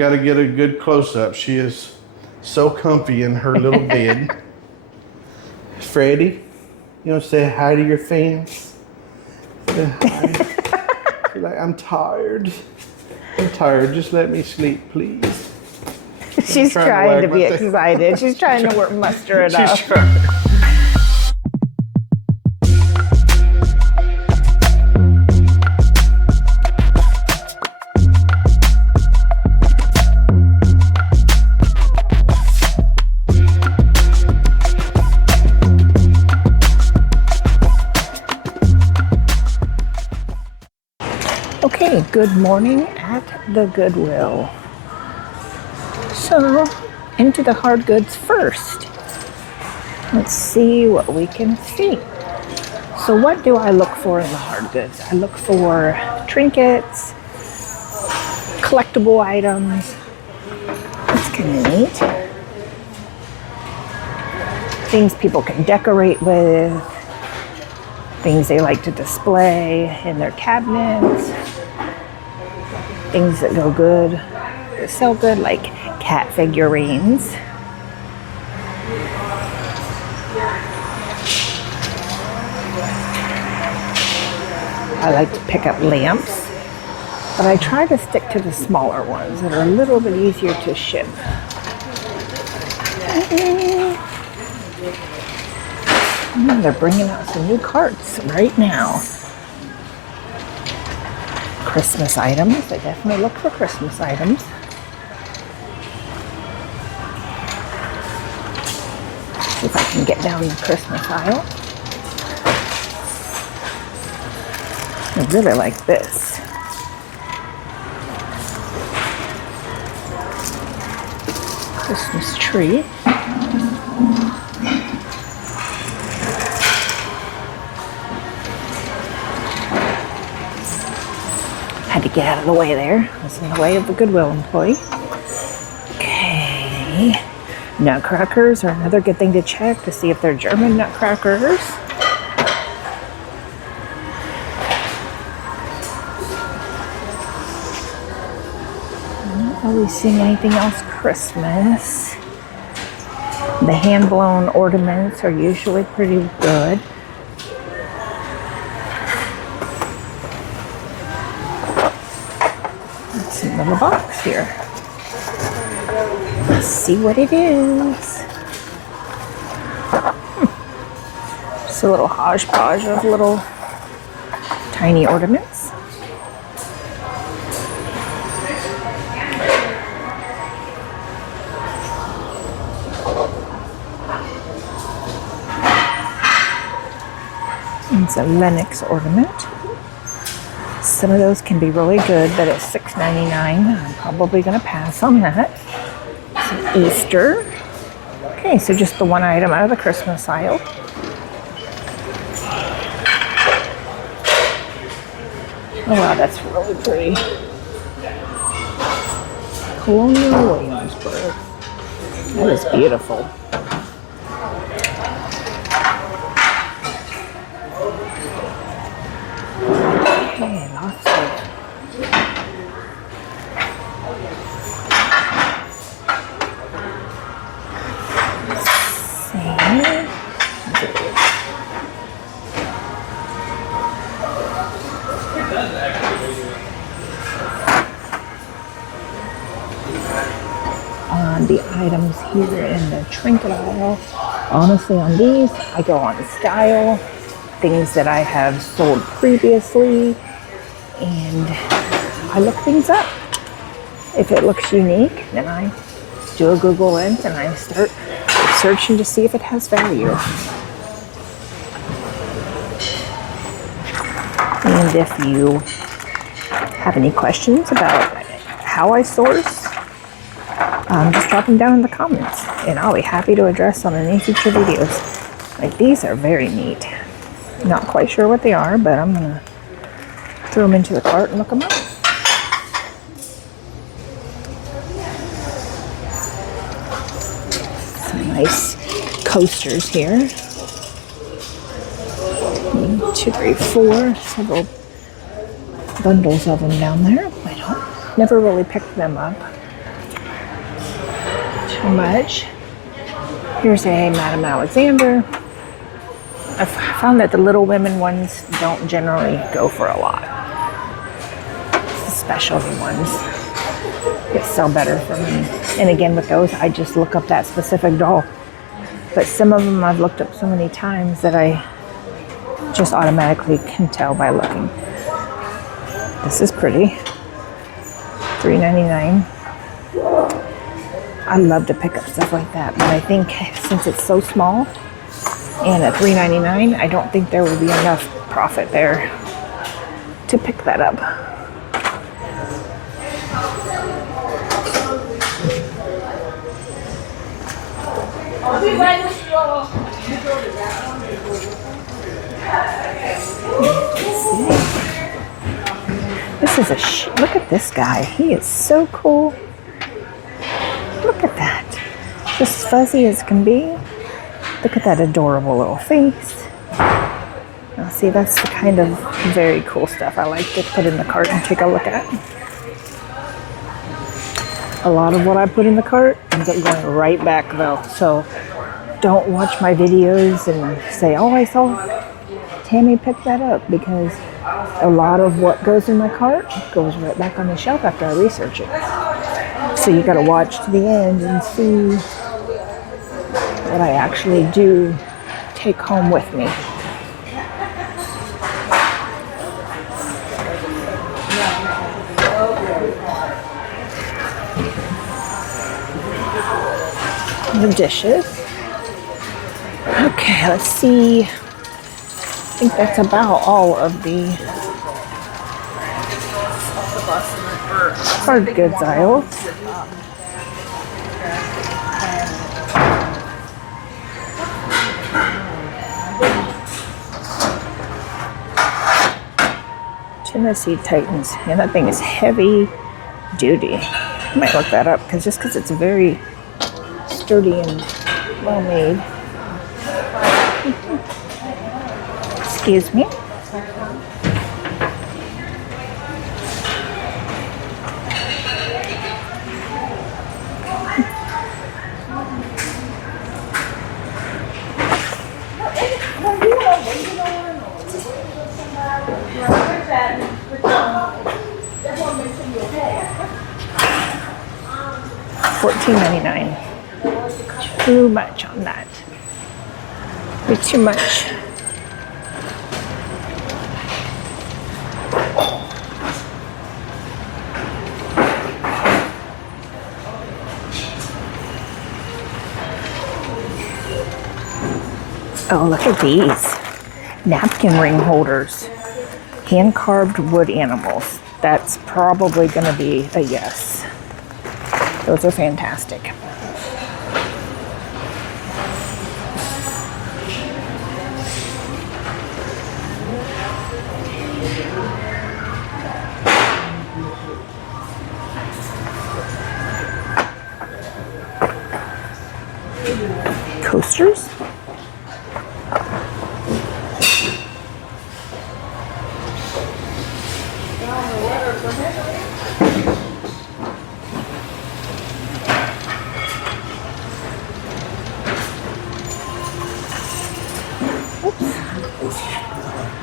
got to get a good close-up. She is so comfy in her little bed. Freddie, you want to say hi to your fans? Say hi. She's like, I'm tired. I'm tired. Just let me sleep, please. She's trying to be excited. She's trying to muster it up. Okay, good morning at the Goodwill. So, into the hard goods first. Let's see what we can see. So what do I look for in the hard goods? I look for trinkets, collectible items. That's kind of neat. Things people can decorate with. Things they like to display in their cabinets. Things that go good, that sell good, like cat figurines. I like to pick up lamps, but I try to stick to the smaller ones that are a little bit easier to ship. They're bringing out some new carts right now. Christmas items. I definitely look for Christmas items. See if I can get down the Christmas aisle. I really like this. Christmas tree. Had to get out of the way there. I was in the way of the Goodwill employee. Okay. Nutcrackers are another good thing to check to see if they're German nutcrackers. I'm not really seeing anything else Christmas. The hand-blown ornaments are usually pretty good. Little box here. Let's see what it is. Just a little hodgepodge of little tiny ornaments. It's a Lennox ornament. Some of those can be really good, but at $6.99, I'm probably going to pass on that. Some Easter. Okay, so just the one item out of the Christmas aisle. Oh wow, that's really pretty. Colonial Williamsburg. That is beautiful. Okay, lots of on the items here in the trinket aisle. Honestly, on these, I go on style, things that I have sold previously, and I look things up. If it looks unique, then I do a Google lens and I start searching to see if it has value. And if you have any questions about how I source, just drop them down in the comments and I'll be happy to address on any future videos. Like, these are very neat. Not quite sure what they are, but I'm gonna throw them into the cart and look them up. Some nice coasters here. 1, 2, 3, 4. Several bundles of them down there. I don't never really picked them up. too much. Here's a Madame Alexander. I've found that the Little Women ones don't generally go for a lot. The specialty ones sell better for me. And again, with those, I just look up that specific doll. But some of them I've looked up so many times that I just automatically can tell by looking. This is pretty. $3.99. I love to pick up stuff like that, but I think since it's so small and at $3.99, I don't think there would be enough profit there to pick that up. This is look at this guy. He is so cool. Look at that. Just as fuzzy as can be. Look at that adorable little face. Now see, that's the kind of very cool stuff I like to put in the cart and take a look at. A lot of what I put in the cart ends up going right back though. So don't watch my videos and say, oh, I saw Tammy pick that up, because a lot of what goes in my cart goes right back on the shelf after I research it. So you gotta watch to the end and see what I actually do take home with me. The dishes. Okay, let's see. I think that's about all of the hard goods aisles. Tennessee Titans. Yeah, that thing is heavy duty. I might look that up because it's very sturdy and well made. Excuse me. $14.99. Too much on that. Way too much. Oh, look at these. Napkin ring holders. Hand-carved wood animals. That's probably going to be a yes. Those are fantastic. Coasters.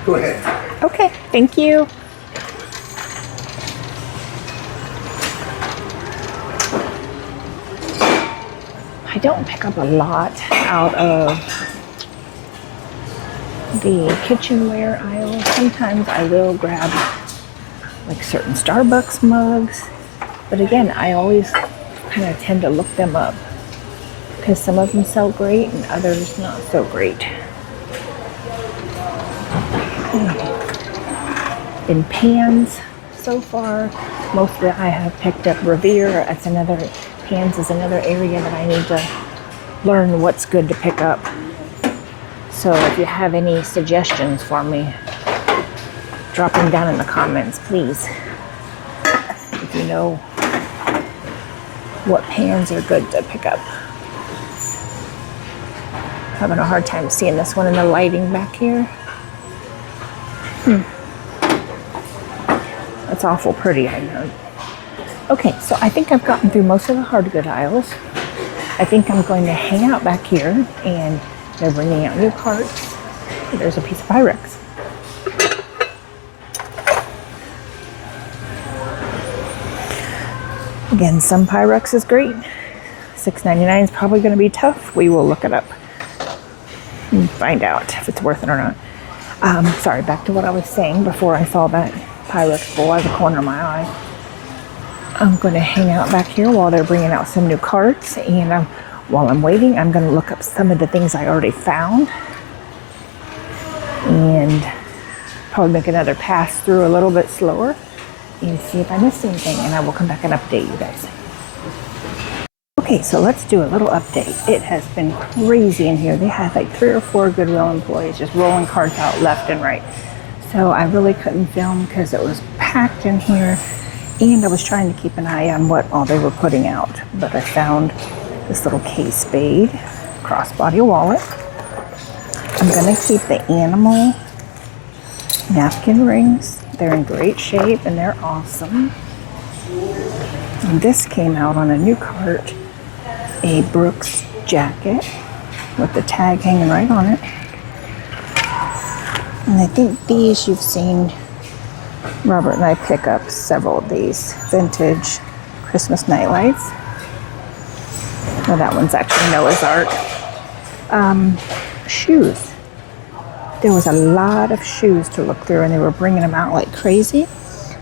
Go ahead. Okay, thank you. I don't pick up a lot out of the kitchenware aisle. Sometimes I will grab like certain Starbucks mugs, but again, I always kind of tend to look them up because some of them sell great and others not so great. In pans, so far, mostly I have picked up Revere. Pans is another area that I need to learn what's good to pick up. So if you have any suggestions for me, drop them down in the comments, please. If you know what pans are good to pick up. Having a hard time seeing this one in the lighting back here. That's awful pretty, I know. Okay, so I think I've gotten through most of the hard good aisles. I think I'm going to hang out back here, and they're bringing out new carts. There's a piece of Pyrex. Again, some Pyrex is great. $6.99 is probably going to be tough. We will look it up and find out if it's worth it or not. Sorry, back to what I was saying before I saw that Pyrex bowl out of the corner of my eye. I'm going to hang out back here while they're bringing out some new carts, and while I'm waiting, I'm going to look up some of the things I already found and probably make another pass through a little bit slower and see if I missed anything, and I will come back and update you guys. Okay, so let's do a little update. It has been crazy in here. They had like 3 or 4 Goodwill employees just rolling carts out left and right. So I really couldn't film because it was packed in here, and I was trying to keep an eye on what all they were putting out. But I found this little case spade, crossbody wallet. I'm gonna keep the animal napkin rings. They're in great shape and they're awesome. And this came out on a new cart, a Brooks jacket with the tag hanging right on it. And I think these you've seen Robert and I pick up several of these vintage Christmas night lights. Well, that one's actually Noah's Ark. Shoes. There was a lot of shoes to look through, and they were bringing them out like crazy.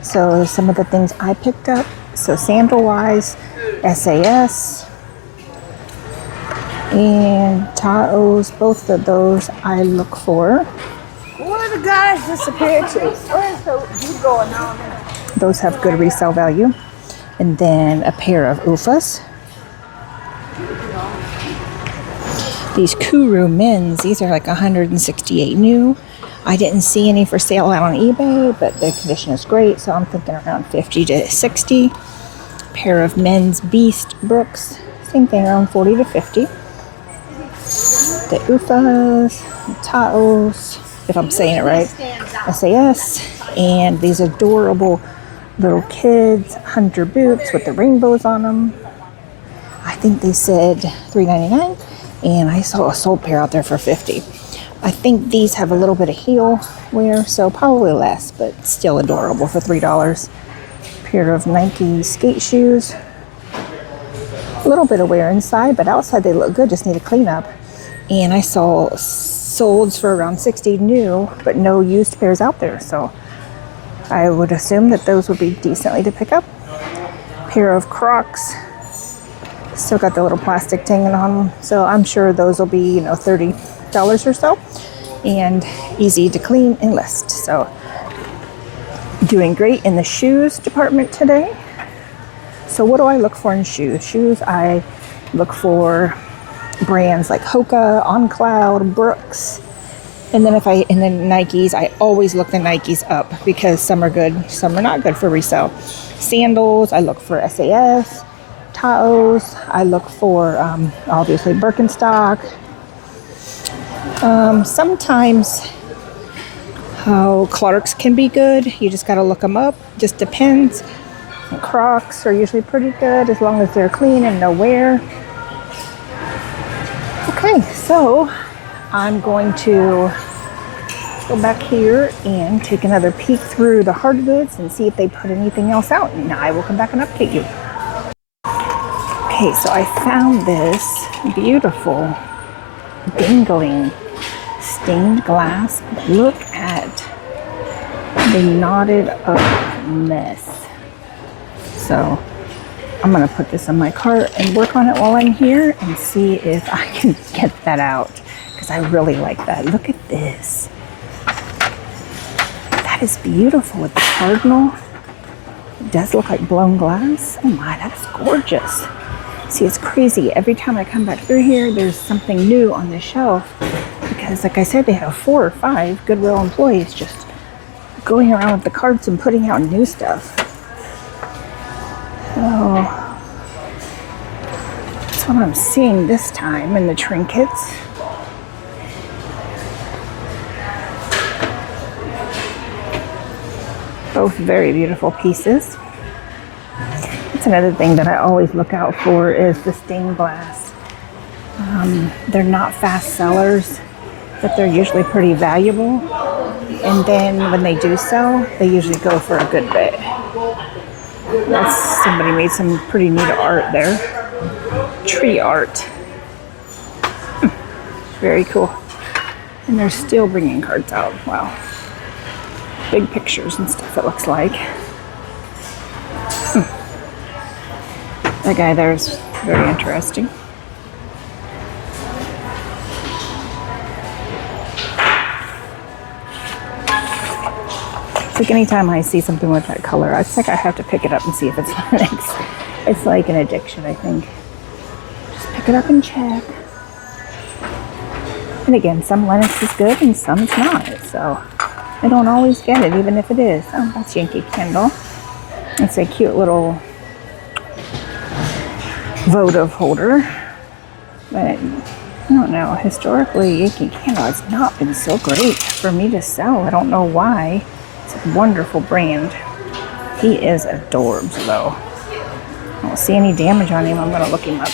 So some of the things I picked up, so sandal-wise, SAS and Taos, both of those I look for. Where the guys disappeared to? Where's the you going on there? Those have good resale value. And then a pair of UFAs. These Kuru men's, these are like 168 new. I didn't see any for sale out on eBay, but the condition is great, so I'm thinking around 50 to 60. Pair of men's Beast Brooks, same thing, around 40 to 50. The UFAs, Taos, if I'm saying it right, SAS, and these adorable little kids hunter boots with the rainbows on them. I think they said $3.99. And I saw a sold pair out there for $50. I think these have a little bit of heel wear, so probably less, but still adorable for $3. Pair of Nike skate shoes. A little bit of wear inside, but outside they look good, just need a clean up. And I saw solds for around $60 new, but no used pairs out there, so I would assume that those would be decently to pick up. Pair of Crocs. Still got the little plastic hanging on them, so I'm sure those will be, $30 or so, and easy to clean and list. So doing great in the shoes department today. So what do I look for in shoes? Shoes, I look for brands like Hoka, On Cloud, Brooks, and then Nikes. I always look the Nikes up because some are good, some are not good for resale. Sandals, I look for SAS. Taos, I look for obviously Birkenstock. Sometimes Clarks can be good. You just got to look them up. Just depends. Crocs are usually pretty good as long as they're clean and no wear. Okay, so I'm going to go back here and take another peek through the hard goods and see if they put anything else out, and I will come back and update you. Okay, so I found this beautiful dangling stained glass. Look at the knotted up mess. So I'm gonna put this in my cart and work on it while I'm here and see if I can get that out, because I really like that. Look at this. That is beautiful with the cardinal. It does look like blown glass. Oh my, that's gorgeous. See, it's crazy. Every time I come back through here, there's something new on the shelf, because like I said, they have 4 or 5 Goodwill employees just going around with the carts and putting out new stuff. So that's what I'm seeing this time in the trinkets. Both very beautiful pieces. That's another thing that I always look out for is the stained glass. They're not fast sellers, but they're usually pretty valuable. And then when they do sell, they usually go for a good bit. Somebody made some pretty neat art there. Tree art. Very cool. And they're still bringing cards out. Wow. Big pictures and stuff, it looks like. That guy there is very interesting. It's like anytime I see something with that color, it's like I have to pick it up and see if it's Lennox. It's like an addiction, I think. Just pick it up and check. And again, some Lennox is good and some it's not. So I don't always get it, even if it is. Oh, that's Yankee Candle. It's a cute little votive holder. But I don't know. Historically, Yankee Candle has not been so great for me to sell. I don't know why. It's a wonderful brand. He is adorbs, though. I don't see any damage on him. I'm going to look him up.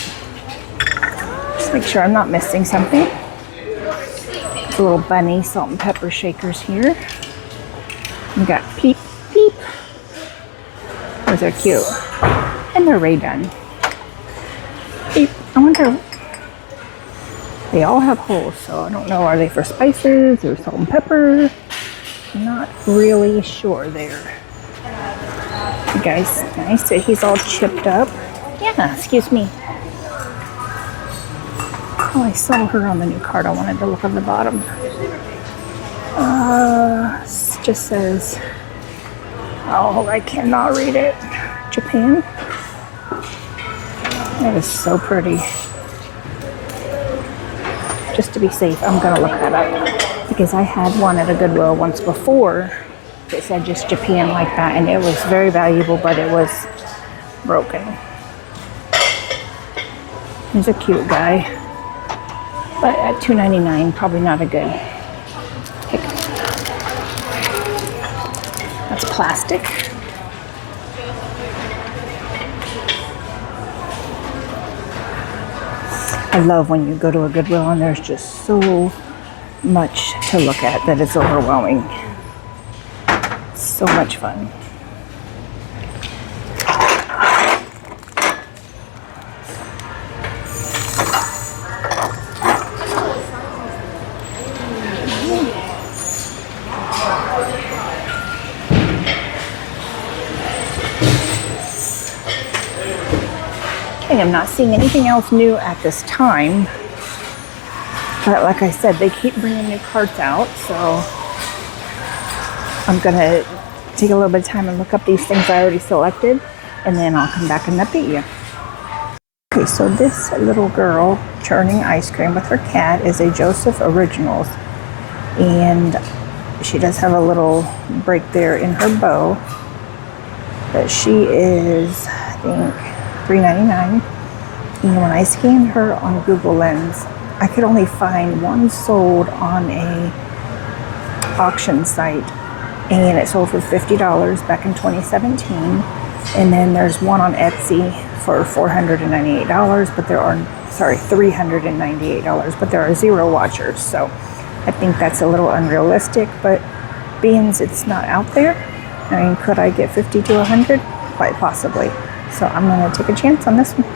Just make sure I'm not missing something. The little bunny salt and pepper shakers here. We got Peep Peep. Those are cute. And they're Ray done. Peep. I wonder. They all have holes, so I don't know. Are they for spices or salt and pepper? Not really sure there. You guys, nice that he's all chipped up. Yeah, excuse me. Oh, I saw her on the new card. I wanted to look on the bottom. It just says, oh, I cannot read it. Japan. That is so pretty. Just to be safe, I'm gonna look that up because I had one at a Goodwill once before that said just Japan like that, and it was very valuable, but it was broken. He's a cute guy. But at $2.99, probably not a good pick. That's plastic. I love when you go to a Goodwill and there's just so much to look at that it's overwhelming. So much fun. I'm not seeing anything else new at this time, but like I said, they keep bringing new cards out, so I'm gonna take a little bit of time and look up these things I already selected, and then I'll come back and update you. Okay, so this little girl churning ice cream with her cat is a Joseph Originals, and she does have a little break there in her bow, but she is, I think, $3.99. And when I scanned her on Google Lens, I could only find one sold on a auction site, and it sold for $50 back in 2017. And then there's one on Etsy for $498, but there are, $398, but there are 0 watchers. So I think that's a little unrealistic, but being it's not out there, I mean, could I get 50 to 100? Quite possibly. So I'm gonna take a chance on this one.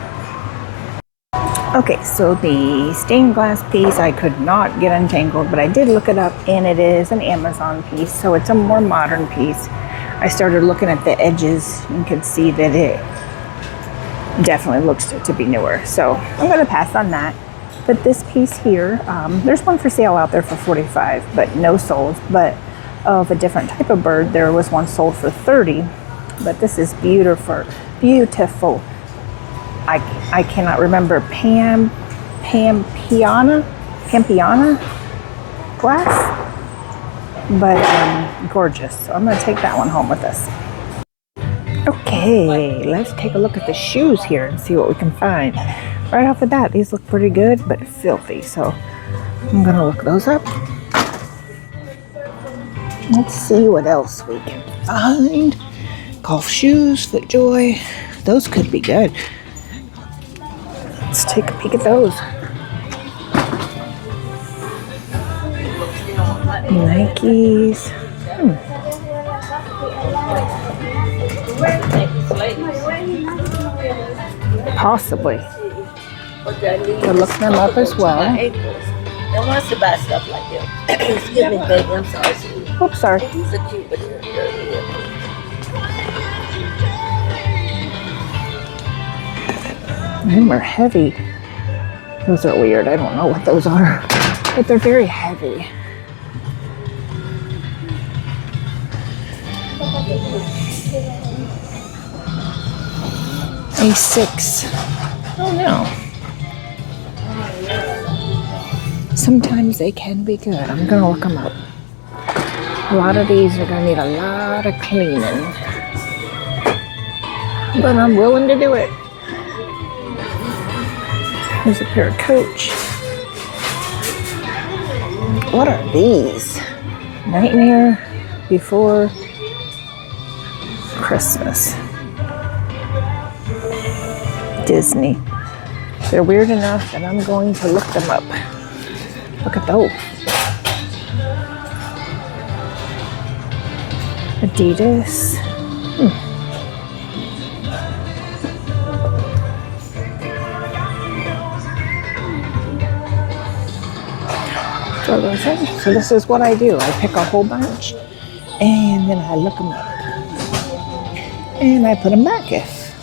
Okay, so the stained glass piece I could not get untangled, but I did look it up, and it is an Amazon piece, so it's a more modern piece. I started looking at the edges and could see that it definitely looks to be newer. So I'm gonna pass on that. But this piece here, there's one for sale out there for $45, but no sold. But of a different type of bird, there was one sold for $30. But this is beautiful, beautiful. I cannot remember Pampiana glass, but gorgeous. So I'm gonna take that one home with us. Okay, let's take a look at the shoes here and see what we can find. Right off the bat, these look pretty good, but filthy. So I'm gonna look those up. Let's see what else we can find. Golf shoes, FootJoy, those could be good. Let's take a peek at those. Nikes. Possibly. Could look them up as well. And wants to buy stuff like that. Excuse me, baby. I'm sorry. Oops, sorry. These are cute, but they're dirty. Them are heavy. Those are weird. I don't know what those are, but they're very heavy. A6. Oh no. Sometimes they can be good. I'm gonna look them up. A lot of these are gonna need a lot of cleaning, but I'm willing to do it. Here's a pair of Coach. What are these? Nightmare Before Christmas. Disney. They're weird enough that I'm going to look them up. Look at those. Adidas. So this is what I do. I pick a whole bunch and then I look them up. And I put them back if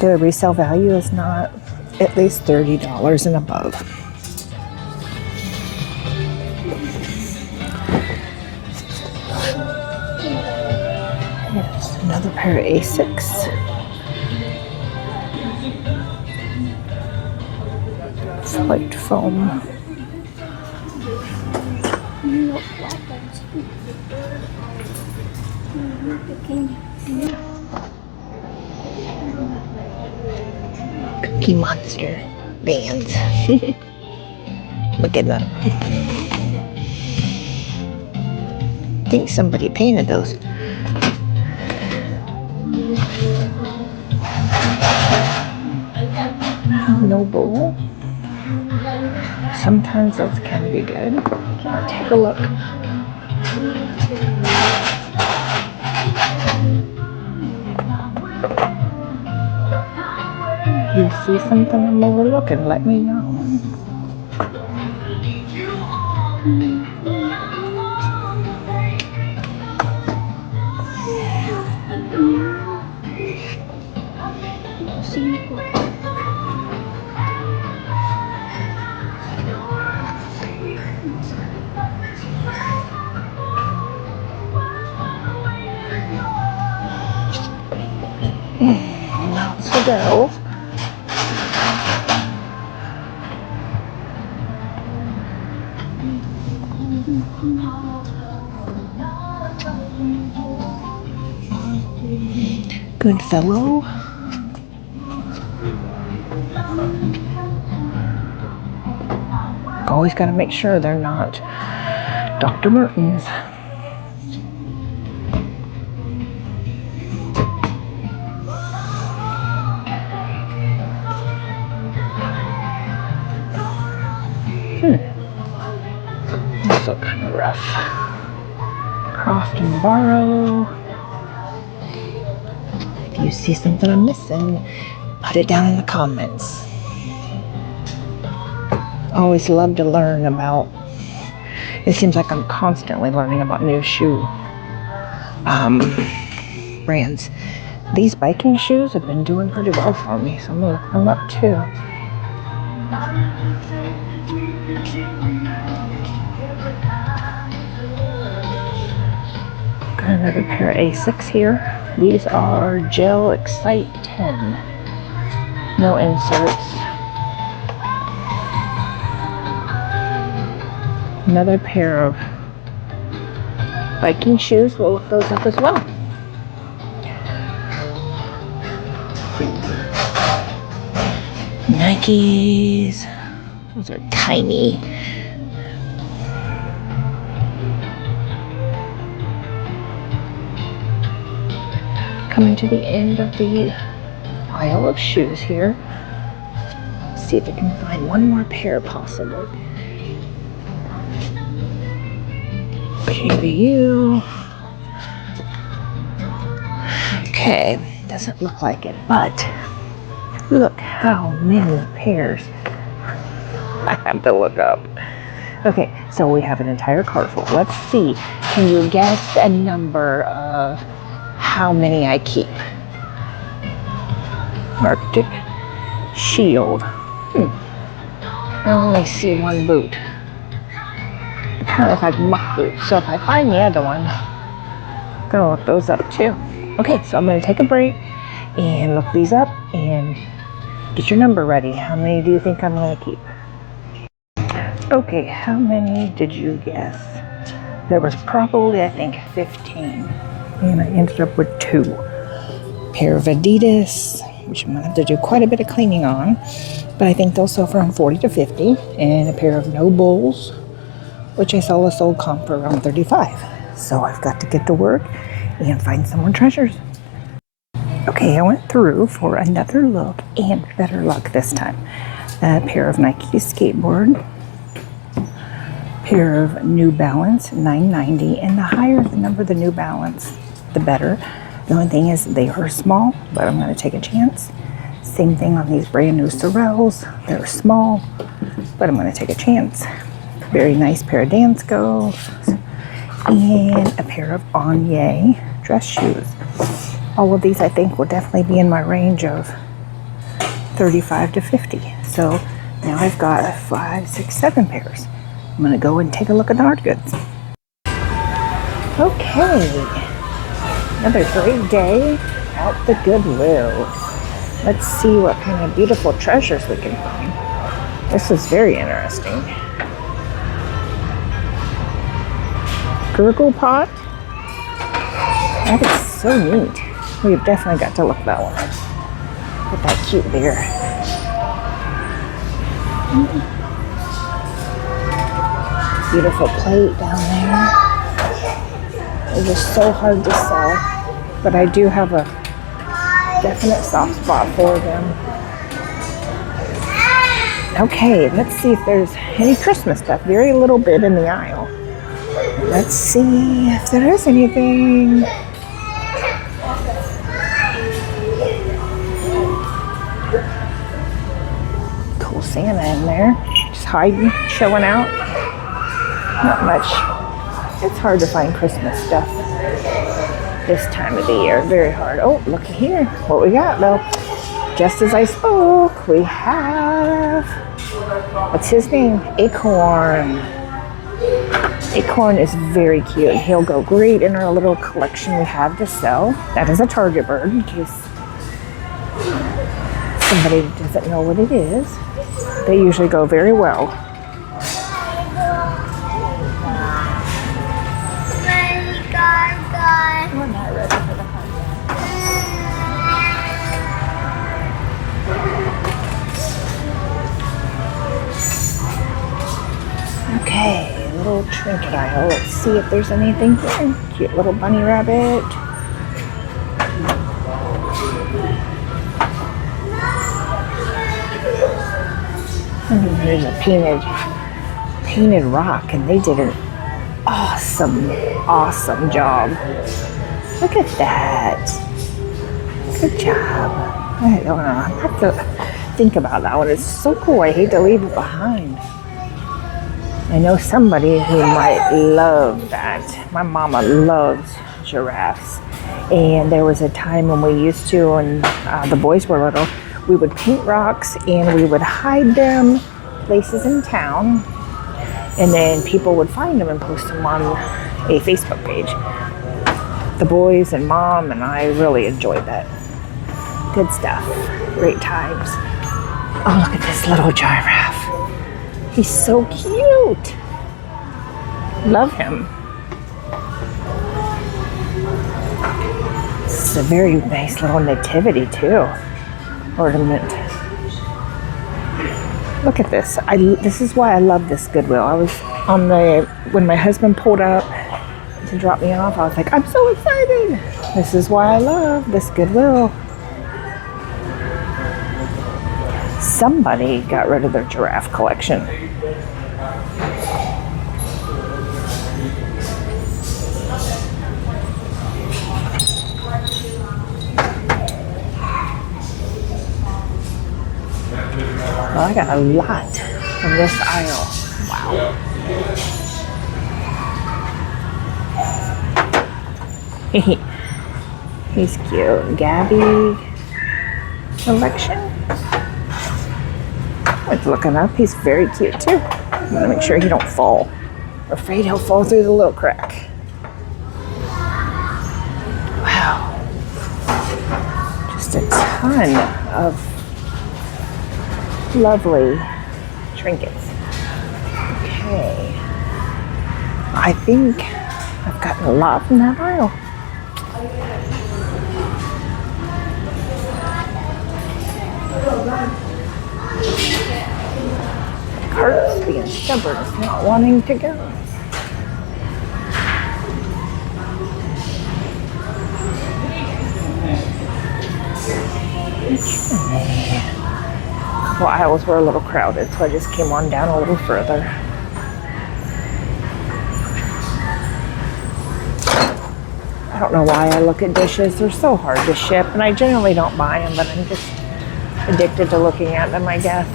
the resale value is not at least $30 and above. Here's another pair of A6. Flight foam. Cookie Monster bands. Look at that. I think somebody painted those. Noble. Sometimes those can be good. I'll take a look. You see something I'm overlooking, let me know. Lots to go. Goodwill. Always got to make sure they're not Dr. Martens. These look kind of rough. Croft and Borrow. If you see something I'm missing, put it down in the comments. Always love to learn about. It seems like I'm constantly learning about new shoe brands. These biking shoes have been doing pretty well for me, so I'm gonna look them up too. Got another pair of A6 here. These are Gel Excite 10. No inserts. Another pair of biking shoes. We'll look those up as well. Nikes. Those are tiny. Coming to the end of the pile of shoes here. Let's see if I can find one more pair possible. PBU. Okay, doesn't look like it, but look how many pairs. I have to look up. Okay, so we have an entire cart full. Let's see. Can you guess a number of how many I keep? Arctic Shield. I only see one boot. It kind of looks like muck boots. So if I find the other one, I'm gonna look those up too. Okay, so I'm gonna take a break and look these up and get your number ready. How many do you think I'm gonna keep? Okay, how many did you guess? There was probably, I think, 15. And I ended up with 2. Pair of Adidas, which I'm gonna have to do quite a bit of cleaning on, but I think they'll sell for around 40 to 50. And a pair of No Bulls, which I saw a sold comp for around 35. So I've got to get to work and find some more treasures. Okay, I went through for another look and better luck this time. A pair of Nike skateboard, pair of New Balance 990, and the higher the number the New Balance, the better. The only thing is they are small, but I'm going to take a chance. Same thing on these brand new Sorels. They're small, but I'm going to take a chance. Very nice pair of Danskos and a pair of Anye dress shoes. All of these I think will definitely be in my range of 35 to 50. So now I've got 5, 6, 7 pairs. I'm gonna go and take a look at the hard goods. Okay, another great day out the Goodwill. Let's see what kind of beautiful treasures we can find. This is very interesting. Gurgle pot. That is so neat. We've definitely got to look that one up. With that cute bear. Beautiful plate down there. They're just so hard to sell, but I do have a definite soft spot for them. Okay, let's see if there's any Christmas stuff. Very little bit in the aisle. Let's see if there is anything. Cool Santa in there, just hiding, chilling out. Not much. It's hard to find Christmas stuff this time of the year. Very hard. Oh, look at here. What we got though. Just as I spoke, we have, what's his name? Acorn. Acorn is very cute. He'll go great in our little collection we have to sell. That is a target bird in case somebody doesn't know what it is. They usually go very well. We're not ready for the hunt. Okay, little trinket aisle. Let's see if there's anything here. Cute little bunny rabbit. And here's a painted rock, and they did an awesome job. Look at that. Good job. I don't know. I have to think about that one. It's so cool. I hate to leave it behind. I know somebody who might love that. My mama loves giraffes. And there was a time when we used to, when the boys were little, we would paint rocks and we would hide them places in town. And then people would find them and post them on a Facebook page. The boys and mom and I really enjoyed that. Good stuff. Great times. Oh, look at this little giraffe. He's so cute. Love him. This is a very nice little nativity too. Ornament. Look at this. This is why I love this Goodwill. I was on when my husband pulled up to drop me off, I was like, I'm so excited. This is why I love this Goodwill. Somebody got rid of their giraffe collection. I got a lot from this aisle. Wow. He's cute. Gabby collection. It's looking up. He's very cute too. I'm gonna make sure he don't fall. I'm afraid he'll fall through the little crack. Wow. Just a ton of lovely trinkets. Okay. I think I've gotten a lot from that aisle. The cart's being stubborn, it's not wanting to go. Okay. The aisles were a little crowded, so I just came on down a little further. I don't know why I look at dishes. They're so hard to ship, and I generally don't buy them, but I'm just addicted to looking at them, I guess.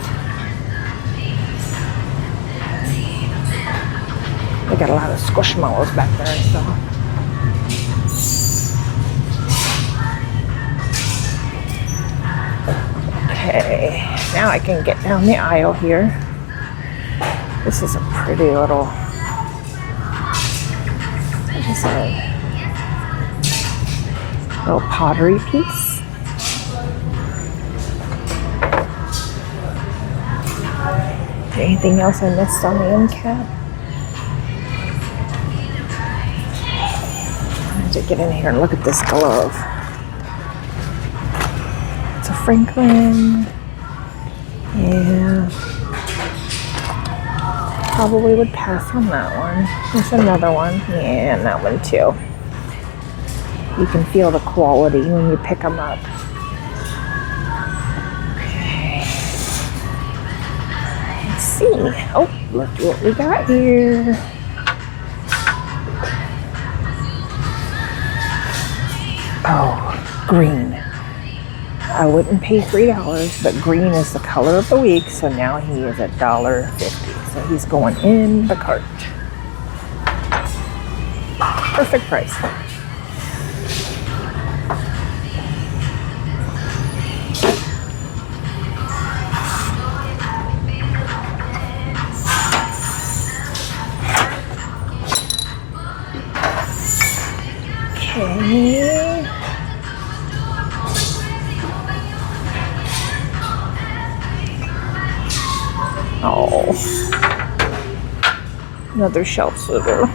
They got a lot of squishmallows back there, so. Okay, now I can get down the aisle here. This is a pretty little, what is it? Little pottery piece. Anything else I missed on the end cap? I have to get in here and look at this glove. It's a Franklin. Yeah. Probably would pass on that one. There's another one. Yeah, and that one too. You can feel the quality when you pick them up. Okay. Let's see. Oh, look what we got here. Oh, green. I wouldn't pay $3, but green is the color of the week, so now he is $1.50. So he's going in the cart. Perfect price. Okay. Oh, another shelf sitter.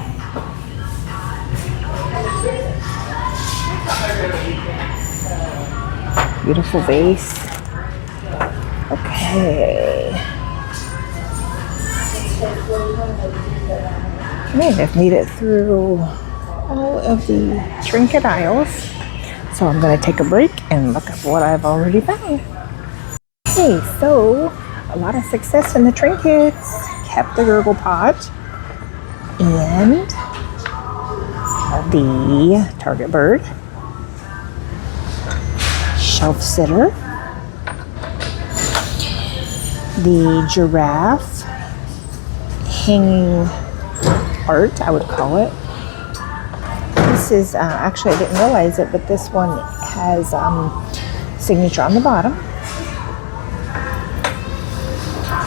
Beautiful vase. Okay. Okay, I've made it through all of the trinket aisles. So I'm going to take a break and look at what I've already found. Okay, so a lot of success in the trinkets. Kept the gurgle pot and the target bird, shelf sitter, the giraffe hanging art, I would call it. This is actually, I didn't realize it, but this one has signature on the bottom.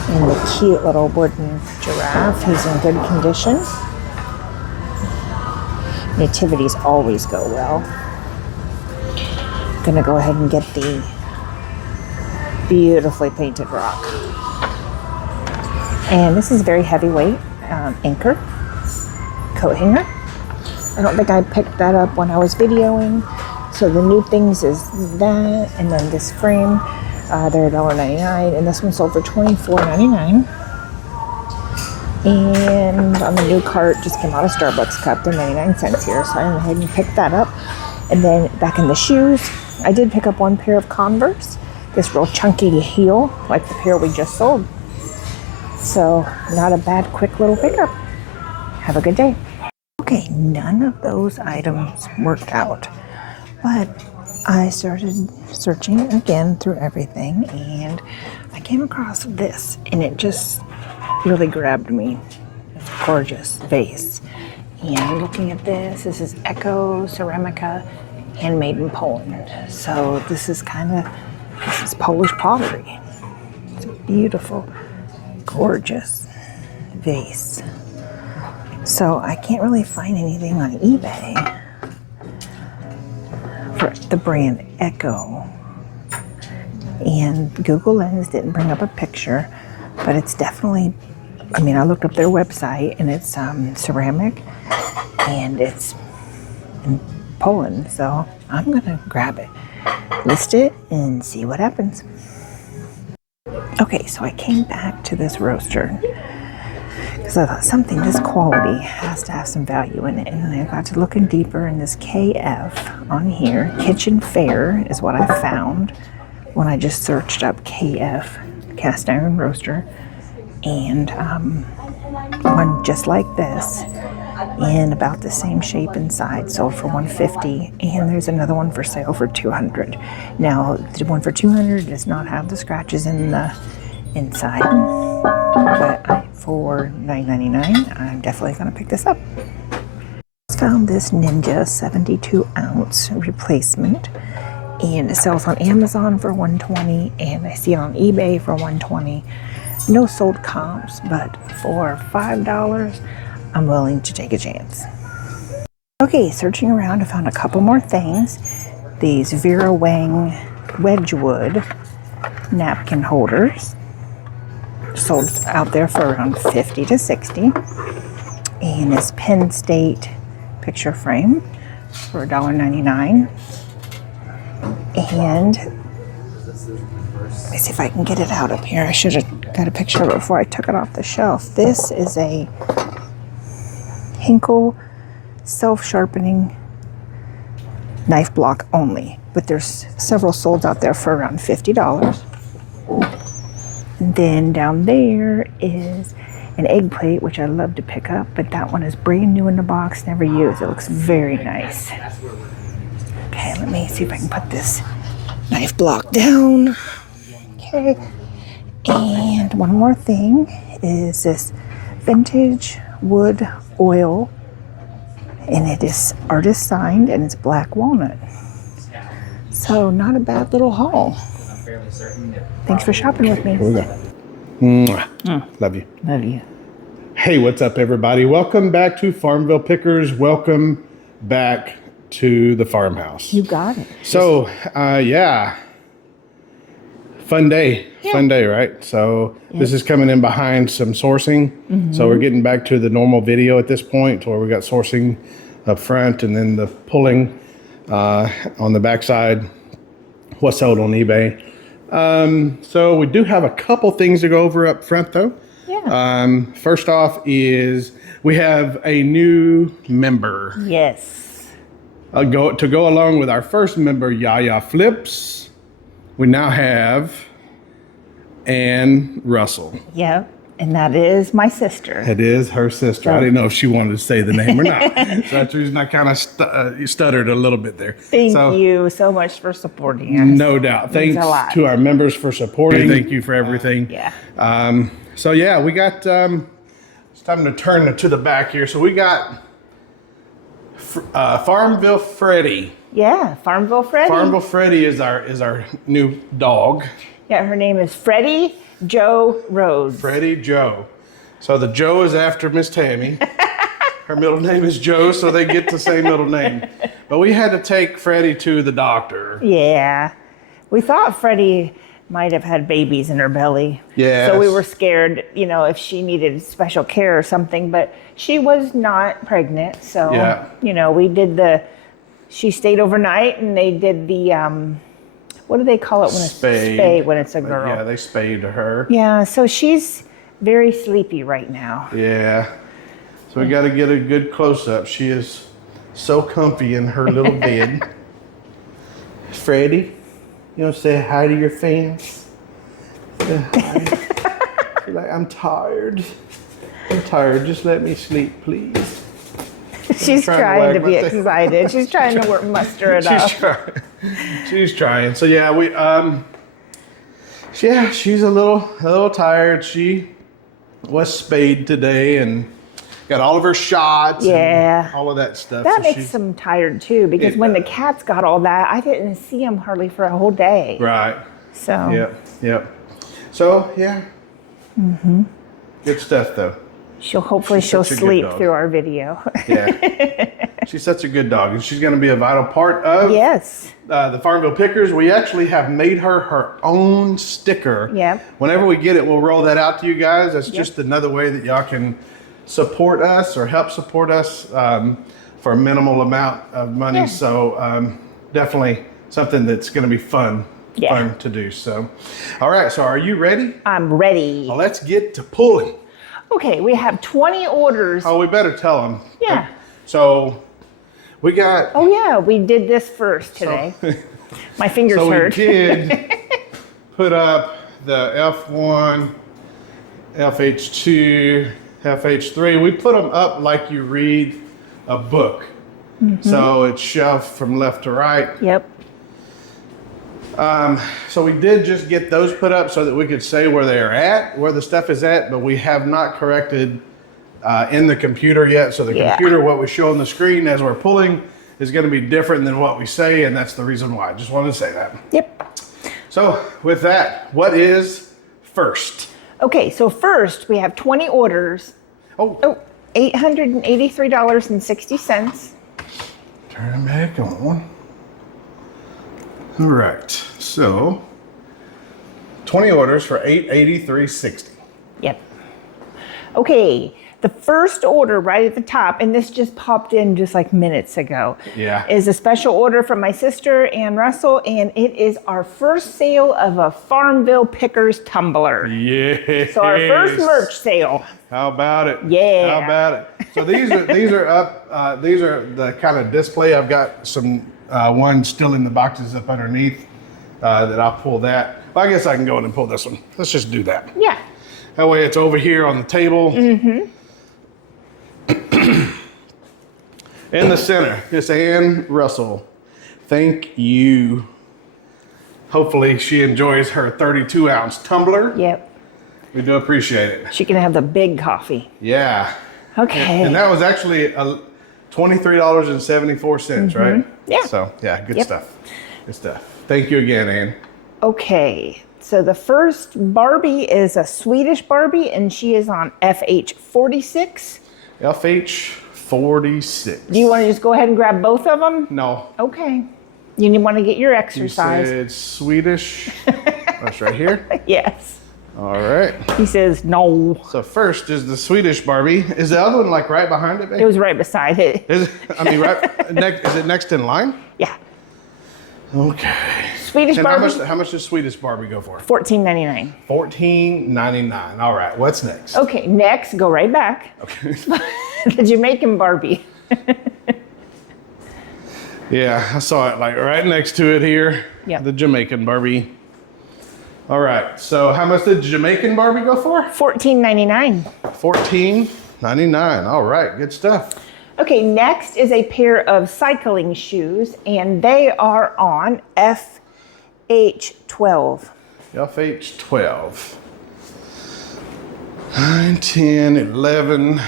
And the cute little wooden giraffe. He's in good condition. Nativities always go well. I'm gonna go ahead and get the beautifully painted rock. And this is very heavyweight anchor coat hanger. I don't think I picked that up when I was videoing. So the new things is that, and then this frame. They're $1.99, and this one sold for $24.99. And on the new cart, just came out of Starbucks cup. They're 99 cents here, so I went ahead and picked that up. And then back in the shoes, I did pick up one pair of Converse. This real chunky heel, like the pair we just sold. So not a bad, quick little pickup. Have a good day. Okay, none of those items worked out, but I started searching again through everything, and I came across this and it just really grabbed me. It's a gorgeous vase. And looking at this is Eco Ceramica, handmade in Poland. So this is Polish pottery. It's a beautiful, gorgeous vase. So I can't really find anything on eBay for the brand Eco. And Google Lens didn't bring up a picture, but it's definitely, I looked up their website and it's ceramic and it's in Poland. So I'm gonna grab it, list it, and see what happens. Okay, so I came back to this roaster because I thought something this quality has to have some value in it. And I got to looking deeper in this KF on here. Kitchen Fair is what I found when I just searched up KF, cast iron roaster. And one just like this in about the same shape inside sold for $150, and there's another one for sale for $200. Now the one for $200 does not have the scratches in the inside, but for $9.99 I'm definitely going to pick this up. I found this Ninja 72 ounce replacement, and it sells on Amazon for $120, and I see it on eBay for $120. No sold comps, but for $5 I'm willing to take a chance. Okay, searching around, I found a couple more things. These Vera Wang Wedgwood napkin holders sold out there for around $50 to $60. And this Penn State picture frame for $1.99. And let me see if I can get it out up here. I should have got a picture of it before I took it off the shelf. This is a Hinkle self-sharpening knife block only, but there's several sold out there for around $50. And then down there is an egg plate, which I love to pick up, but that one is brand new in the box, never used. It looks very nice. Okay, let me see if I can put this knife block down. Okay, and one more thing is this vintage wood oil, and it is artist signed, and it's black walnut. So not a bad little haul. Thanks for shopping with me. Love you. Love you. Hey, what's up, everybody? Welcome back to Farmville Pickers. Welcome back to the farmhouse. You got it. So, yeah. Fun day. Yeah. Fun day, right? So this is coming in behind some sourcing. So we're getting back to the normal video at this point, where we got sourcing up front and then the pulling on the backside, what's sold on eBay. So we do have a couple things to go over up front, though. Yeah. First off is we have a new member. Yes. To go along with our first member, Yaya Flips. We now have Ann Russell. Yep. And that is my sister. It is her sister. I didn't know if she wanted to say the name or not. So that's the reason I kind of stuttered a little bit there. Thank you so much for supporting us. No doubt. Thanks to our members for supporting. Thank you for everything. Yeah. So yeah, we got, it's time to turn to the back here. So we got Farmville Freddie. Yeah, Farmville Freddie. Farmville Freddie is our new dog. Yeah, her name is Freddie Joe Rhodes. Freddie Joe. So the Joe is after Miss Tammy. Her middle name is Joe, so they get the same middle name. But we had to take Freddie to the doctor. Yeah. We thought Freddie might have had babies in her belly. Yeah. So we were scared, if she needed special care or something, but she was not pregnant. So, yeah. We did she stayed overnight, and they did the, what do they call it when it's spay when it's a girl? Yeah, they spayed her. Yeah, so she's very sleepy right now. Yeah. So we got to get a good close-up. She is so comfy in her little bed. Freddie, say hi to your fans. Say hi. You're like, I'm tired. Just let me sleep, please. She's trying to be excited. She's trying to muster it up. She's trying. So yeah, Yeah, she's a little tired. She was spayed today and got all of her shots. Yeah. And all of that stuff. That So makes them tired too, because It when the does. cats got all that, I didn't see them hardly for a whole day. Right. So. Yep. So yeah. Good stuff though. Hopefully she'll such a good sleep dog. through our video. Yeah. She's such a good dog, and she's going to be a vital part of Yes. the Farmville Pickers. We actually have made her own sticker. Yep. Whenever we get it, we'll roll that out to you guys. That's Yep. just another way that y'all can support us or help support us for a minimal amount of money. Yeah. So definitely something that's going to be fun to do. So, all right. So are you ready? I'm ready. Well, let's get to pulling. Okay, we have 20 orders. Oh, we better tell them. Yeah. So we got. Oh yeah, we did this first today. My fingers So hurt. we did put up the F1, FH2, FH3. We put them up like you read a book. So it's shelved from left to right. Yep. So we did just get those put up so that we could say where they're at, where the stuff is at, but we have not corrected in the computer yet. So the computer, what we show on the screen as we're pulling is going to be different than what we say, and that's the reason why. I just wanted to say that. Yep. So with that, what is first? Okay, so first we have 20 orders. Oh, $883.60. turn back on. All right, so 20 orders for $883.60. Yep. Okay, the first order right at the top, and this just popped in just like minutes ago, is a special order from my sister, Ann Russell, and it is our first sale of a Farmville Pickers tumbler. Yes. So our first merch sale. How about it? Yeah. How about it? So these are up. These are the kind of display. I've got some ones still in the boxes up underneath that I'll pull that. Well, I guess I can go in and pull this one. Let's just do that. Yeah. That way it's over here on the table. In the center, it's Ann Russell. Thank you. Hopefully she enjoys her 32-ounce tumbler. Yep. We do appreciate it. She can have the big coffee. Yeah. Okay. And that was actually $23.74, right? Yeah. So, yeah, good stuff. Good stuff. Thank you again, Ann. Okay. So the first Barbie is a Swedish Barbie, and she is on FH46. FH46. Do you want to just go ahead and grab both of them? No. Okay. You want to get your You exercise. said Swedish. That's right here. Yes. All right. He says no. So first is the Swedish Barbie. Is the other one like right behind it, babe? It was right beside it. Is it next in line? Yeah. Okay. Swedish And Barbie. how much does Swedish Barbie go for? $14.99. $14.99. All right. What's next? Okay. Next, go right back. Okay. The Jamaican Barbie. Yeah, I saw it like right next to it here. Yeah. The Jamaican Barbie. All right. So how much did Jamaican Barbie go for? $14.99. $14.99. All right. Good stuff. Okay, next is a pair of cycling shoes, and they are on FH12. FH12. 9, 10, 11,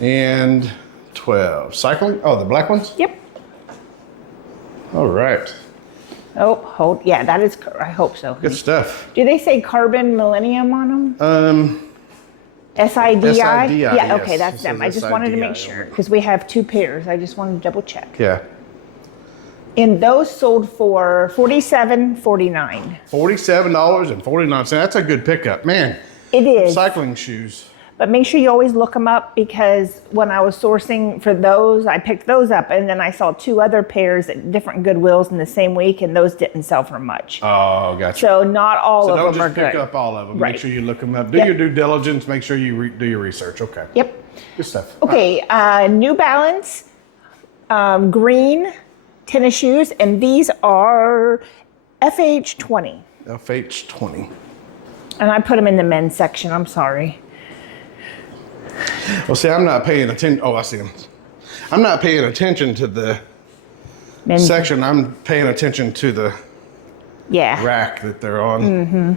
and 12. Cycling? Oh, the black ones? Yep. All right. Oh, hold. Yeah, that is. I hope so. Good stuff. Do they say Carbon Millennium on them? SIDI? SIDI, Yeah, yes. okay, that's It them. says I just wanted to make SIDI sure because we have two pairs. I just wanted to double check. Yeah. And those sold for $47.49. $47.49. That's a good pickup. Man, It is. cycling shoes. But make sure you always look them up because when I was sourcing for those, I picked those up and then I saw two other pairs at different Goodwills in the same week and those didn't sell for much. Oh, gotcha. So not all So of don't them are just pick good. up all of them. Right. Make sure you look them up. Do Yep. your due diligence. Make sure you do your research. Okay. Yep. Good stuff. Okay, New Balance green tennis shoes, and these are FH20. FH20. And I put them in the men's section. I'm sorry. Well, see, I'm not paying attention. Oh, I see them. I'm not paying attention to the Men's. section. I'm paying attention to the Yeah. rack that they're on.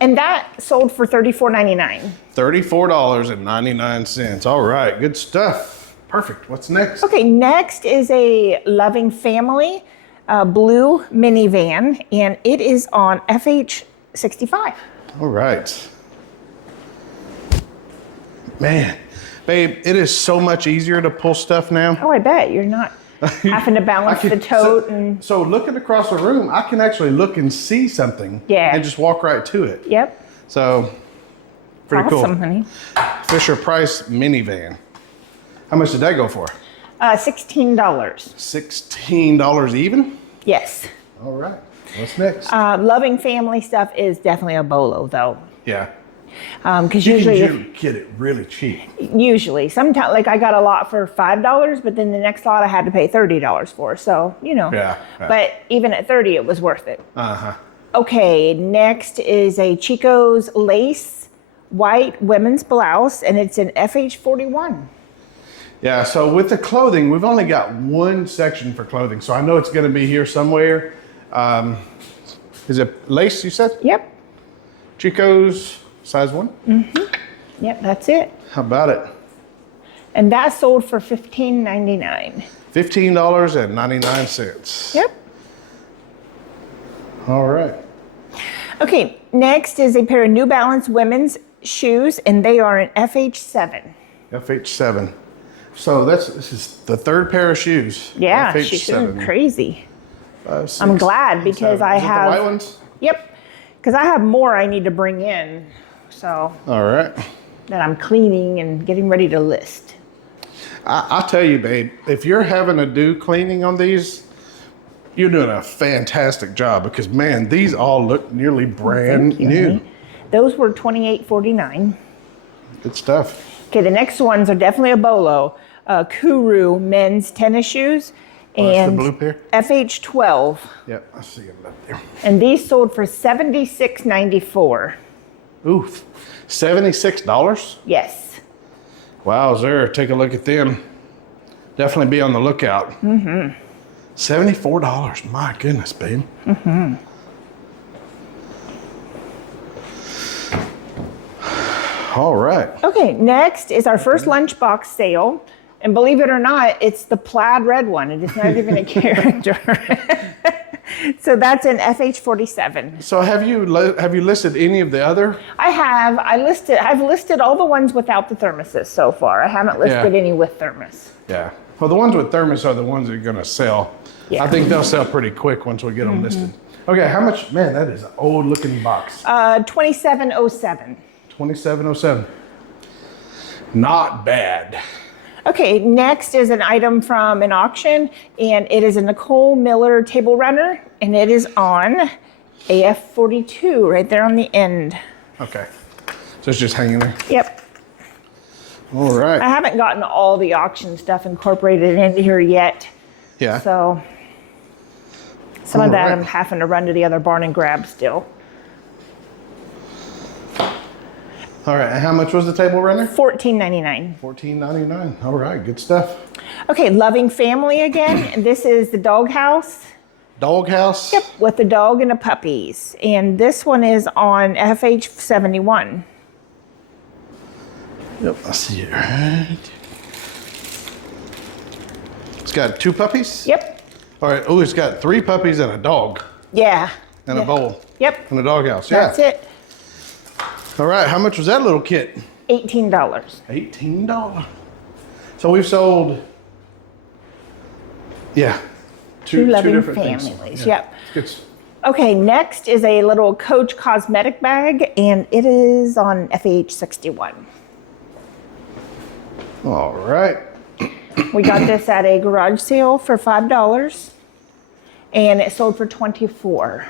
And that sold for $34.99. $34.99. All right, good stuff. Perfect. What's next? Okay, next is a Loving Family blue minivan, and it is on FH65. All right. Man, babe, it is so much easier to pull stuff now. Oh, I bet. You're not having to balance the tote. So looking across the room, I can actually look and see something. Yeah. And just walk right to it. Yep. So, pretty Awesome, cool. honey. Fisher Price minivan. How much did that go for? $16. $16 even? Yes. All right. What's next? Loving Family stuff is definitely a bolo, though. Yeah. Because You usually, can get it really cheap. sometimes, like I got a lot for $5, but then the next lot I had to pay $30 for. So, Yeah. But even at 30, it was worth it. Uh-huh. Okay, next is a Chico's lace white women's blouse, and it's an FH41. Yeah, so with the clothing, we've only got one section for clothing. So I know it's going to be here somewhere. Is it lace, you said? Yep. Chico's size 1? Yep, that's it. How about it? And that sold for $15.99. $15.99. Yep. All right. Okay, next is a pair of New Balance women's shoes, and they are an FH7. FH7. So this is the third pair of shoes. Yeah, she's doing crazy. 5, 6, I'm glad because 7. I Is it have. the white ones? Yep, because I have more I need to bring in, so All right. that I'm cleaning and getting ready to list. I'll tell you, babe, if you're having to do cleaning on these, you're doing a fantastic job because, man, these all look nearly brand Thank you, new. honey. Those were $28.49. Good stuff. Okay, the next ones are definitely a bolo. Kuru men's tennis shoes. Oh, that's the And blue pair? FH12. Yep, I see them up there. And these sold for $76.94. Ooh, $76? Yes. Wowzer, take a look at them. Definitely be on the lookout. $74, my goodness, babe. All right. Okay, next is our first lunchbox sale. And believe it or not, it's the plaid red one. It is not even a character. So that's an FH47. So have you listed any of the other? I have. I've listed all the ones without the thermoses so far. I haven't listed any with thermos. Yeah. Well, the ones with thermos are the ones that are going to sell. Yeah. I think they'll sell pretty quick once we get them listed. Okay, how much? Man, that is an old looking box. 2707. 2707. Not bad. Okay, next is an item from an auction, and it is a Nicole Miller table runner, and it is on AF42 right there on the end. Okay. So it's just hanging there. Yep. All right. I haven't gotten all the auction stuff incorporated into here yet. Yeah. So some of All that right. I'm having to run to the other barn and grab still. All right. And how much was the table runner? $14.99. $14.99. All right. Good stuff. Okay, Loving Family again. And this is the doghouse. Doghouse. Yep, with the dog and the puppies. And this one is on FH71. Yep. I see it right. It's got 2 puppies? Yep. All right. Oh, it's got 3 puppies and a dog Yeah. and a bowl Yep. and a doghouse. Yeah. That's it. All right. How much was that little kit? $18. $18. So we've sold, yeah, Two loving different families. things. Yep. Good. Okay, next is a little Coach cosmetic bag, and it is on FH61. All right. We got this at a garage sale for $5, and it sold for $24.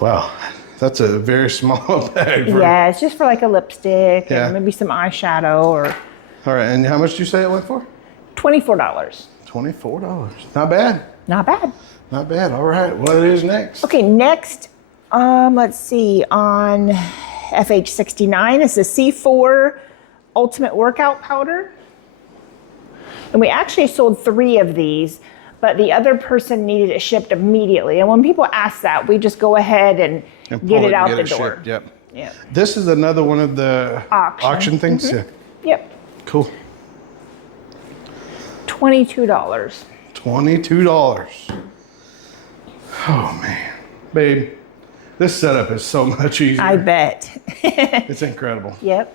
Wow. That's a very small bag. Yeah, it's just for like a lipstick Yeah. and maybe some eyeshadow or All right. And how much did you say it went for? $24. $24. Not bad. Not bad. Not bad. All right. What is next? Okay, next, let's see, on FH69 is the C4 Ultimate Workout Powder. And we actually sold 3 of these. but the other person needed it shipped immediately. And when people ask that, we just go ahead and get it out the door. Shipped. Yep. Yep. This is another one of the auction things. Yeah. Yep. Cool. $22. $22. Oh man, babe, this setup is so much easier. I bet. It's incredible. Yep.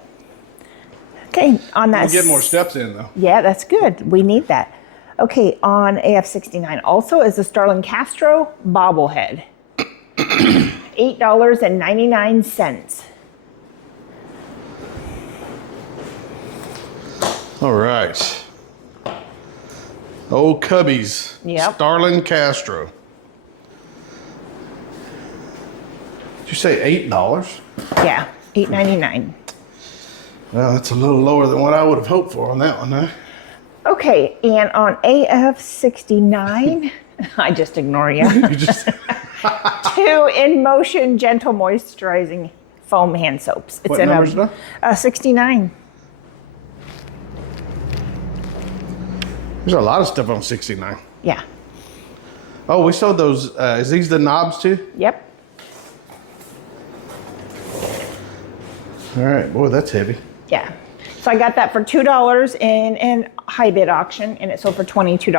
Okay, on that. We'll get more steps in though. Yeah, that's good. We need that. Okay, on AF69 also is the Starlin Castro bobblehead. $8.99. All right. Old Cubbies. Yep. Starlin Castro. Did you say $8? Yeah, $8.99. Well, that's a little lower than what I would have hoped for on that one, huh? Okay, and on AF69, I just ignore you. You just 2 In Motion Gentle Moisturizing Foam Hand Soaps. It's What in number is that? 69. There's a lot of stuff on 69. Yeah. Oh, we sold those. Is these the knobs too? Yep. All right, boy, that's heavy. Yeah. So I got that for $2 in an high bid auction, and it sold for $22.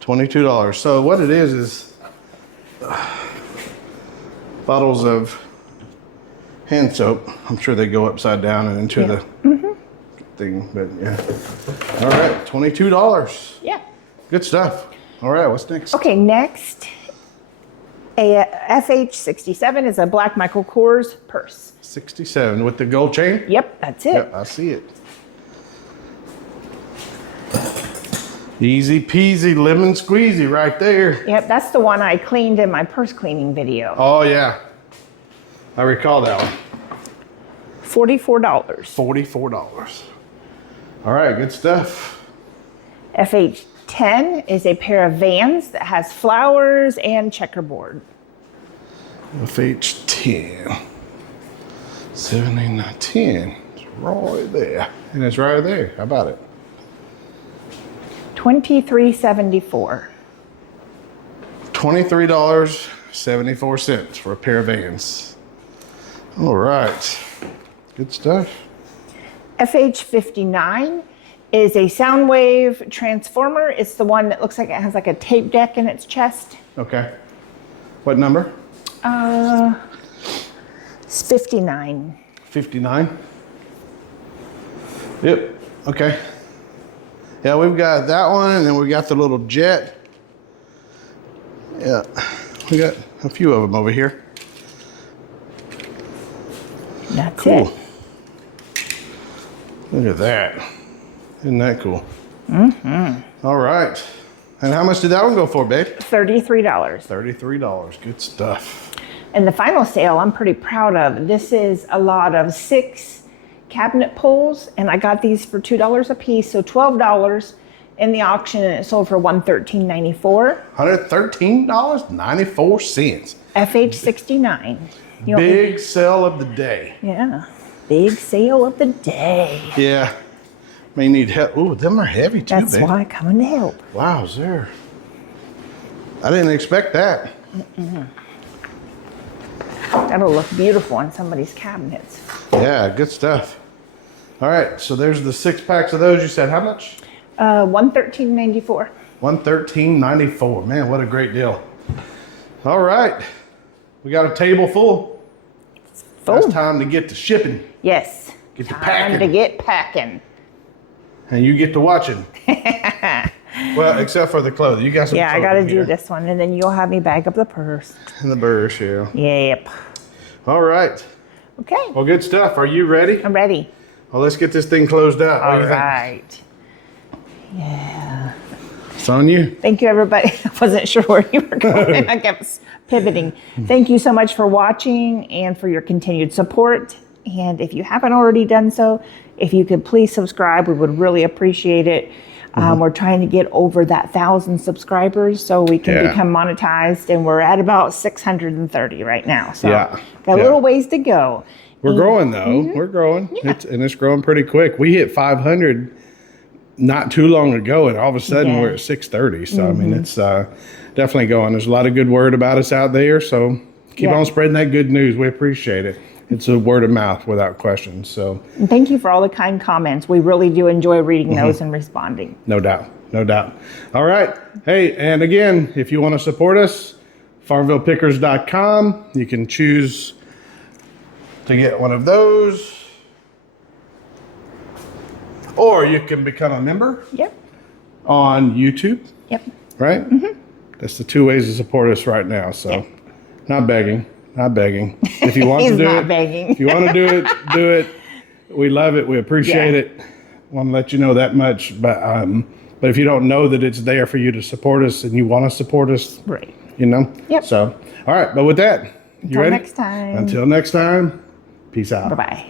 $22. So what it is bottles of hand soap. I'm sure they go upside down and into the thing, but yeah. All right, $22. Yeah. Good stuff. All right, what's next? Okay, next, a FH67 is a black Michael Kors purse. 67 with the gold chain? Yep, that's it. Yep, I see it. Easy peasy lemon squeezy right there. Yep, that's the one I cleaned in my purse cleaning video. Oh yeah, I recall that one. $44. $44. All right, good stuff. FH10 is a pair of Vans that has flowers and checkerboard. FH10. 7910. It's right there. And it's right there. How about it? $23.74. $23.74 for a pair of Vans. All right. Good stuff. FH59 is a Soundwave transformer. It's the one that looks like it has like a tape deck in its chest. Okay. What number? It's 59. 59. Yep. Okay. Yeah, we've got that one, and then we got the little jet. Yeah, we got a few of them over here. That's Cool. it. Look at that. Isn't that cool? Mm-hmm. All right. And how much did that one go for, babe? $33. $33. Good stuff. And the final sale I'm pretty proud of. This is a lot of 6 cabinet pulls, and I got these for $2 a piece, so $12 in the auction, and it sold for $113.94. $113.94. FH69. Big sale of the day. Yeah, big sale of the day. Yeah. May need help. Ooh, them are heavy too, That's babe. why I come in to help. Wow, there. I didn't expect that. That'll look beautiful on somebody's cabinets. Yeah, good stuff. All right, so there's the 6 packs of those. You said how much? $113.94. $113.94. Man, what a great deal. All right, we got a table full. Full. It's time to get to shipping. Yes. Get to Time packing. to get packing. And you get to watching. Well, except for the clothing. You got some Yeah, I got to clothing do here. this one, and then you'll have me bag up the purse. And the burrs, yeah. Yep. All right. Okay, Well, good stuff. Are you ready? I'm ready. Well, let's get this thing closed out. What do All you think? right. Yeah. It's on you. Thank you, everybody. I wasn't sure where you were going. I kept pivoting. Thank you so much for watching and for your continued support. And if you haven't already done so, if you could please subscribe, we would really appreciate it. We're trying to get over that 1,000 subscribers so we can Yeah. become monetized, and we're at about 630 right now. So Yeah. got a Yeah. little ways to go. We're growing though. We're growing. It's growing pretty quick. We hit 500 not too long ago, and all of a sudden Yeah. we're at 630. So I mean, it's definitely going. There's a lot of good word about us out there. So keep Yeah. on spreading that good news. We appreciate it. It's a word of mouth without question. So And thank you for all the kind comments. We really do enjoy reading those and responding. no doubt, no doubt. All right. Hey, and again, if you want to support us, farmvillepickers.com. You can choose to get one of those, or you can become a member Yep. on YouTube, Yep. right? That's the two ways to support us right now. So not begging, not begging. If you want He's to do not it, begging. if you want to do it, do it. We love it. We appreciate Yeah. it. Want to let you know that much. But if you don't know that it's there for you to support us and you want to support us, Right. you know? Yep. So, all right. But with that, you Until ready? next time. Until next time, peace out. Bye-bye.